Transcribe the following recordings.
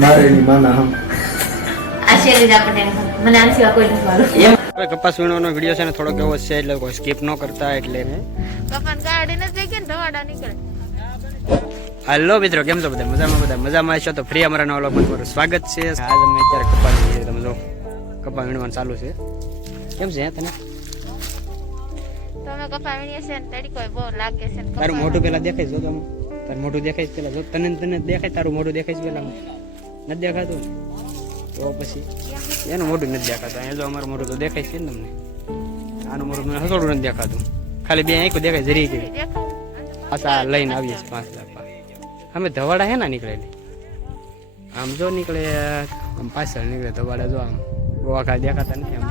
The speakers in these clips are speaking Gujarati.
મારે માના મને આ સિવાય કોઈ નથી મારું હવે કપાસ વીણવાનો વિડીયો છે ને થોડોક એવો છે એટલે કોઈ સ્કીપ ન કરતા એટલે કપાસ ગાડી ને જઈ ને ધવાડા નીકળે. હાલો મિત્રો, કેમ છો બધા? મજામાં છો તો ફ્રી અમારા નવા વ્લોગમાં તમારું સ્વાગત છે. આજ અમે અત્યારે કપાસ વીણીએ, તમે જો કપાસ વીણવાનું ચાલુ છે. કેમ છે તને? તમે કપાસ વીણીએ છે ને તડી કોઈ બહુ લાગે છે. તારું મોઢું પેલા દેખાય જો, તમે તારું મોઢું દેખાય પેલા જો, તને દેખાય તારું મોઢું દેખાય પેલા નથી દેખાતું તો પછી એનું મોઢું નથી દેખાતું. અહીંયા જો અમારું મોઢું તો દેખાય છે ને તમને, આનું મોઢું મને હસોડું નથી દેખાતું, ખાલી બે આંખો દેખાય જરી કે પાછા લઈને આવીએ છીએ 5 લાખ. અમે ધવાડા હે ના નીકળેલી આમ જો નીકળે, આમ પાછળ નીકળે ધવાડા જો, આમ ગોવા ખાલી દેખાતા નથી આમ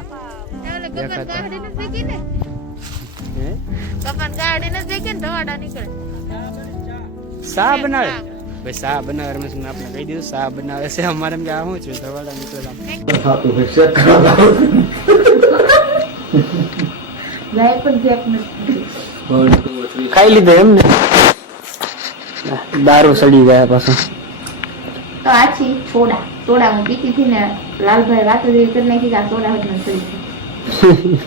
દેખાતા. હે કપાસ ગાડી ને જઈ ને ધવાડા નીકળે. સા બનાવે ભાઈ, સા બનાવે રમેશ મેં આપણે કહી દીધું સા બનાવે છે અમારે. એમ કે આ શું છે ધવાડા નીકળે ખાઈ લીધો એમ ને, દારૂ સડી ગયા પાછું. તો આછી સોડા હું પીતી હતી ને, લાલભાઈ રાતે કરી નાખી કે આ સોડા હોત ને સડી ગઈ.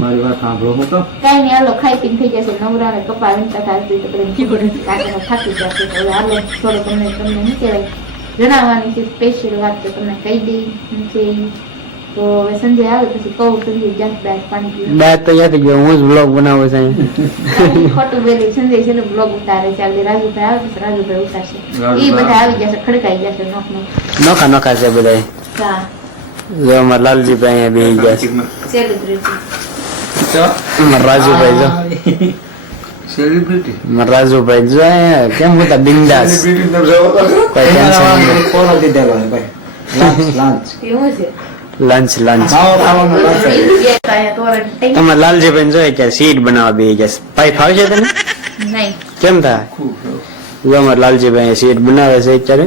મારી વાત સાંભળો તો કઈ નહીં, હાલો ખાઈ પીને થઈ જશે. નવરા ને કપા વીણતા થશે તો કાકા થાકી જશે. તો હવે હાલો થોડો તમને શું કહેવાય જણાવવાની છે સ્પેશિયલ વાત, તો તમને કહી દઈ છે. તો હવે સંજય આવે પછી કહું સંજય જાત દાત પાણી પીવું. દાંત તો યાદ ગયો, હું જ બ્લોગ બનાવું છું. ખોટું બોલી સંજય છે ને બ્લોગ ઉતારે છે. આગળ રાજુભાઈ આવે પછી રાજુભાઈ ઉતારશે. એ બધા આવી જશે, ખડકાઈ જશે નોખા છે બધા. હા જો અમારા લાલજીભાઈ અહીંયા બેસી ગયા છે. સેલિબ્રિટી અમારા રાજુભાઈ જો, સેલિબ્રિટી અમારા રાજુભાઈ જો અહીંયા કેમ હતા બિંદાસ, કોઈ ટેન્શન નહીં. કોનો દીધેલો ભાઈ લંચ કેવું છે લંચ તમારા લાલજીભાઈ જોઈએ કે સીટ બનાવવા બે ગયા. ભાઈ ફાવશે તને? નહીં કેમ થાય? જો અમારા લાલજીભાઈ સીટ બનાવે છે અત્યારે.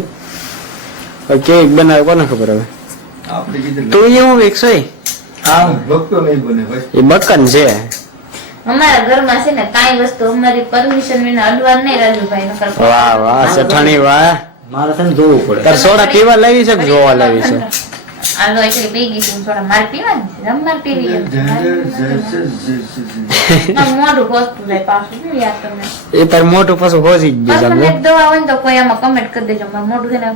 કેક બનાવે કોને ખબર હવે? આપણે કીધું તું એવું વેકસો આ ભક્તો નહીં બને ભાઈ. એ બકન છે. અમારા ઘરમાં છે ને કાંઈ વસ્તુ અમારી પરમિશન વિના અડવાનું નહીં. રાજુભાઈ નકર વાહ વાહ સઠાણી વાહ. મારે છે ને જોવું પડે. તાર સોડા પીવા લાવી છે કે જોવા લાવી છે? આલો એટલે પી ગઈ છું થોડા. મારે પીવાની છે, રમવા પીવી છે. મોઢું હોસ્તું જાય પાછું. શું યાદ તમને એ તાર મોટું પાછું હોજી જ ગયું મને સમજો. એક દવા હોય ને તો કોઈ આમાં કમેન્ટ કરી દેજો. મારું મોઢું છે ને,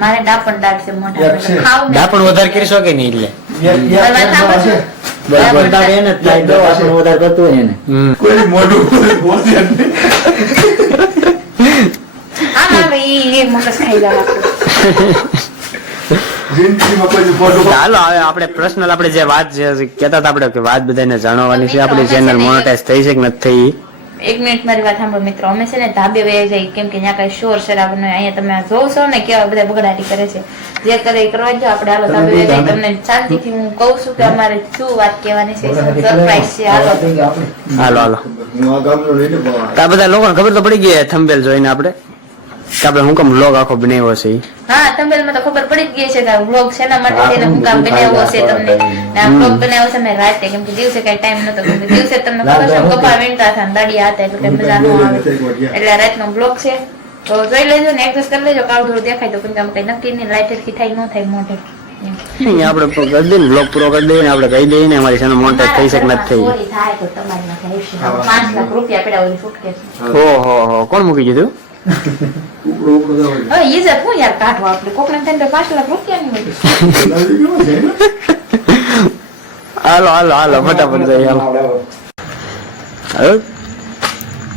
મારે ડાપણ દાગ છે મોઢા પર. ખાવ ને દાપણ વધારે કરી શકે નહીં એટલે બરાબર તારે એને જ થાય, દવા છે વધારે કરતું હોય એને. કોઈ મોઢું બોલશે નહીં. હા હવે એ મગજ ખાઈ જવા. જિંદગીમાં કોઈ મોઢું ચાલો હવે આપણે પર્સનલ આપણે જે વાત કહેતા હતા આપણે કે વાત બધાને જાણવાની છે. આપણી ચેનલ મોનેટાઈઝ થઈ છે કે નથી થઈ? એક મિનિટ મારી વાત સાંભળો મિત્રો. અમે છે ને ધાબે વહી જાય, કેમ કે ત્યાં કઈ શોર શરાબ નહીં. અહીંયા તમે જોવ છો ને કેવા બધા બગડાટી કરે છે. જે કરે એ કરવા જો. આપણે હાલો ધાબે વહી જાય. તમને શાંતિથી હું કહું છું કે અમારે શું વાત કહેવાની છે, સરપ્રાઈઝ છે. હાલો હાલો હું આ ગામનો લઈને બહાર. તો આ બધા લોકોને ખબર તો પડી ગઈ થંબેલ જોઈને આપણે કે આપણે હું કામ બ્લોગ આખો બનાવ્યો છે. હા તંબેલમાં તો ખબર પડી જ ગઈ છે કે આ વ્લોગ શેના માટે છે ને હું કામ બનાવ્યો છે તમને. ને આ વ્લોગ બનાવ્યો છે મેં રાતે, કેમ કે દિવસે કઈ ટાઈમ નતો. કેમ કે દિવસે તમને ખબર છે કપા વીણતા હતા ને દાડિયા હતા એટલે કઈ મજા ન આવે. એટલે રાતનો વ્લોગ છે તો જોઈ લેજો ને એડજસ્ટ કરી લેજો. કાળું થોડું દેખાય તો કેમ કે આમ કઈ નક્કી નહીં, લાઇટર થી થાય ન થાય મોઢે. આપણે કરી દઈએ બ્લોગ પૂરો કરી દઈએ ને આપણે કહી દઈએ ને અમારી ચેનલ મોનેટાઈઝ થઈ છે કે નથી થઈ. ચોરી થાય તો તમારી માં થાય છે. 5 લાખ રૂપિયા પેડા ઓલી ફૂટકે છે. ઓહો કોણ મૂકી દીધું? હવે ઈ જ હું યાર કાઢવા આપણે કોકને થઈને 5 લાખ રૂપિયા ની હોય. હાલો હાલો હાલો ફટાફટ જઈએ હાલો. હવે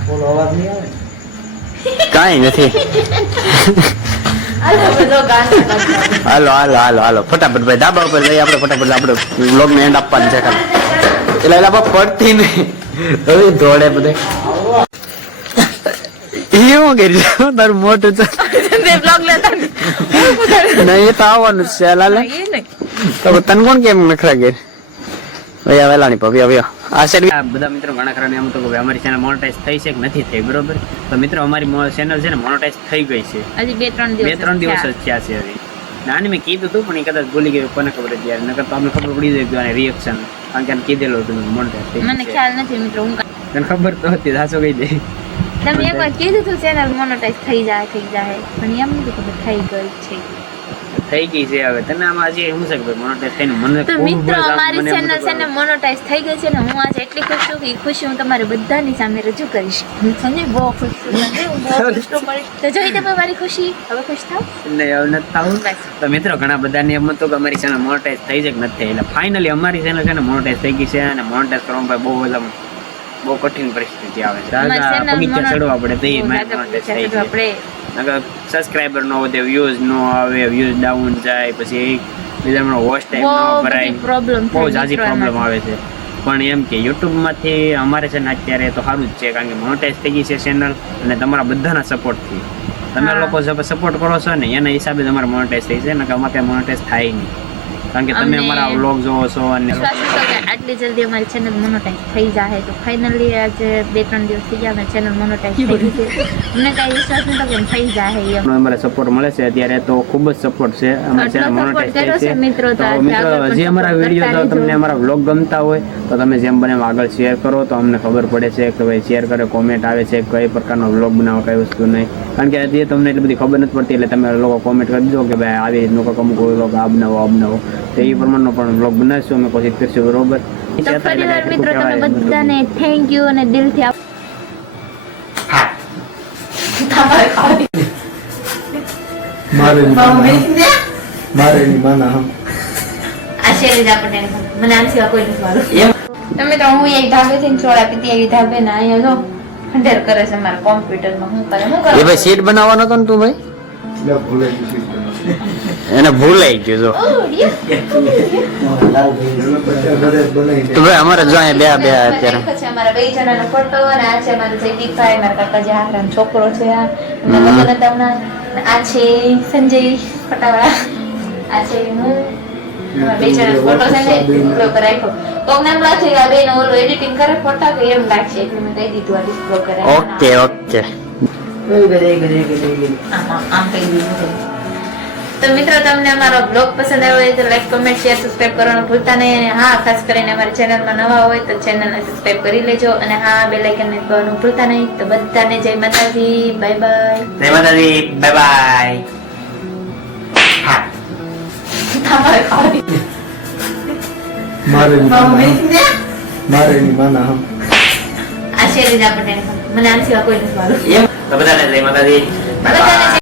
બોલો અવાજ નહીં આવે. કાંઈ નથી. હાલો બધો ગાંઠ કાઢવા. હાલો હાલો હાલો હાલો ફટાફટ ભાઈ ધાબા ઉપર જઈએ આપણે. ફટાફટ આપણે વ્લોગ ને એન્ડ આપવાનું છે ખાલી. એટલે એલા પડતી નહીં હવે દોડે બધે. એવું કરી તારું મોટું તો નહીં એ તો આવવાનું જ છે. લાલે તો તને કોણ કેમ નખરા ઘેર ભાઈ આવેલા નહીં પવ્યા આવ્યો આ સાઈડ. બધા મિત્રો ઘણા ખરા એમ તો અમારી ચેનલ મોનેટાઈઝ થઈ છે કે નથી થઈ, બરોબર? તો મિત્રો અમારી ચેનલ છે ને મોનેટાઈઝ થઈ ગઈ છે. હજી 2-3 દિવસ જ થયા છે હવે. નાની મેં કીધું હતું પણ એ કદાચ ભૂલી ગયું, કોને ખબર હતી યાર. નકર તો અમને ખબર પડી જાય રિએક્શન, કારણ કે કીધેલું હતું મોનેટાઈઝ. મને ખ્યાલ નથી મિત્રો. હું તને ખબર તો હતી સાચું કહી દે. તમે એકવાર કીધું હતું ચેનલ મોનેટાઈઝ થઈ જાય પણ એમ નથી ખબર થઈ ગઈ છે. થઈ ગઈ છે હવે તને આમાં હજી શું છે કે મોનેટાઈઝ થઈને મને તો ખૂબ મિત્રો જ આમ અમારી મને ચેનલ છે ને મોનેટાઈઝ થઈ ગઈ છે ને હું આજે એટલી ખુશ છું કે એ ખુશી હું તમારી બધાની સામે રજૂ કરીશ. હું છે ને બહુ ખુશ છું. મને હું બહુ ખુશ છું. તો જોઈ તમે મારી ખુશી. હવે ખુશ થાવ. નહીં હવે નથી થવું. બસ. તો મિત્રો ઘણા બધાને એમ હતું કે અમારી ચેનલ મોનેટાઈઝ થઈ છે કે નથી થઈ. એટલે ફાઇનલી અમારી ચેનલ છે ને મોનેટાઈઝ થઈ ગઈ છે અને મોનેટાઈઝ કરવામાં ભાઈ બહુ કઠિન પરિસ્થિતિ આવે છે. બગીચા ચડવા પડે તો એ મોનેટાઈઝ થઈ જાય. સબસ્ક્રાઇબર નો વધે, વ્યૂઝ નો આવે, વ્યૂઝ ડાઉન જાય, પછી બીજા વોચ ટાઈમ નો ભરાય, બહુ જાજી પ્રોબ્લેમ આવે છે. પણ એમ કે યુટ્યુબ માંથી અમારે છે ને અત્યારે તો સારું જ છે કારણ કે મોનેટાઈઝ થઈ ગઈ છે ચેનલ અને તમારા બધાના સપોર્ટ થી તમે લોકો સપોર્ટ કરો છો ને એના હિસાબે તમારે મોનેટાઈઝ થઈ છે ને કે અમારે મોનેટાઈઝ થાય નહીં કારણ કે તમે અમારા વ્લોગ જોવો છો અને આટલી જલ્દી અમારી ચેનલ મોનેટાઈઝ થઈ જાય તો ફાઇનલી આજે 2-3 દિવસ થઈ ગયા અમારી ચેનલ મોનેટાઈઝ થઈ ગઈ છે. અમને કાંઈ વિશ્વાસ નતો કે થઈ જાય એમ. અમારે સપોર્ટ મળે છે અત્યારે તો ખૂબ જ સપોર્ટ છે અમારી ચેનલ મોનેટાઈઝ થઈ છે. મિત્રો તો મિત્રો જે અમારા વિડીયો તમને અમારા વ્લોગ ગમતા હોય તો તમે જેમ બને એમ આગળ શેર કરો તો અમને ખબર પડે છે કે ભાઈ શેર કરે, કોમેન્ટ આવે છે કઈ પ્રકારનો વ્લોગ બનાવો કઈ વસ્તુ નહીં કારણ કે હજી તમને એટલી બધી ખબર નથી પડતી એટલે તમે લોકો કોમેન્ટ કરી દો કે ભાઈ આવી રીતનું અમુક વ્લોગ આ બનાવો તો એ પ્રમાણનો પણ વ્લોગ બનાવીશું અમે કોશિશ કરીશું બરોબર. તો ફરીવાર મિત્રો તમે બધાને થેન્ક યુ અને દિલથી મારે ની માના હમ આ શેરી જ આપણને મને આ સિવાય કોઈ નથી મારું. તમે તો હું એક ધાબેથી ચોળા પીતી આવી ધાબે ને અહીંયા જો ખંડેર કરે છે મારા કોમ્પ્યુટરમાં. હું કરે એ ભાઈ સીટ બનાવવાનો હતો ને તું ભાઈ એને ભૂલાઈ ગયું જો તો ભાઈ અમારે જો અહીંયા બે અત્યારે છે અમારા બે જણાનો ફોટો અને આ છે મારો જયદીપભાઈ મારા કાકાજી હારાનો છોકરો છે આ એમના લગ્ન હતા હમણાં. આ છે સંજય ફટાવાળા, આ છે હું. બે જણાનો ફોટો છે ને ડિસ્પ્લે પર રાખ્યો તો અમને એમ લાગશે કે આ બેન ઓલો એડિટિંગ કરે ફોટા કે એમ લાગશે એટલે મેં કહી દીધું આ ડિસ્પ્લે કરે. ઓકે આમ કહી દીધું. તો મિત્રો તમને અમારો બ્લોગ પસંદ આવ્યો હોય તો લાઈક, કમેન્ટ, શેર, સબસ્ક્રાઇબ કરવાનું ભૂલતા નહીં. અને હા ખાસ કરીને અમારી ચેનલમાં નવા હોય તો ચેનલને સબસ્ક્રાઇબ કરી લેજો અને હા બેલ આઇકનને દબાવવાનું ભૂલતા નહીં. તો બધાને જય માતાજી, બાય બાય. જય માતાજી, બાય બાય. મારે ની માના હમ આ શેરી જ આપણને મને આ સિવાય કોઈ નથી મારું. તો બધાને જય માતાજી, બાય બાય.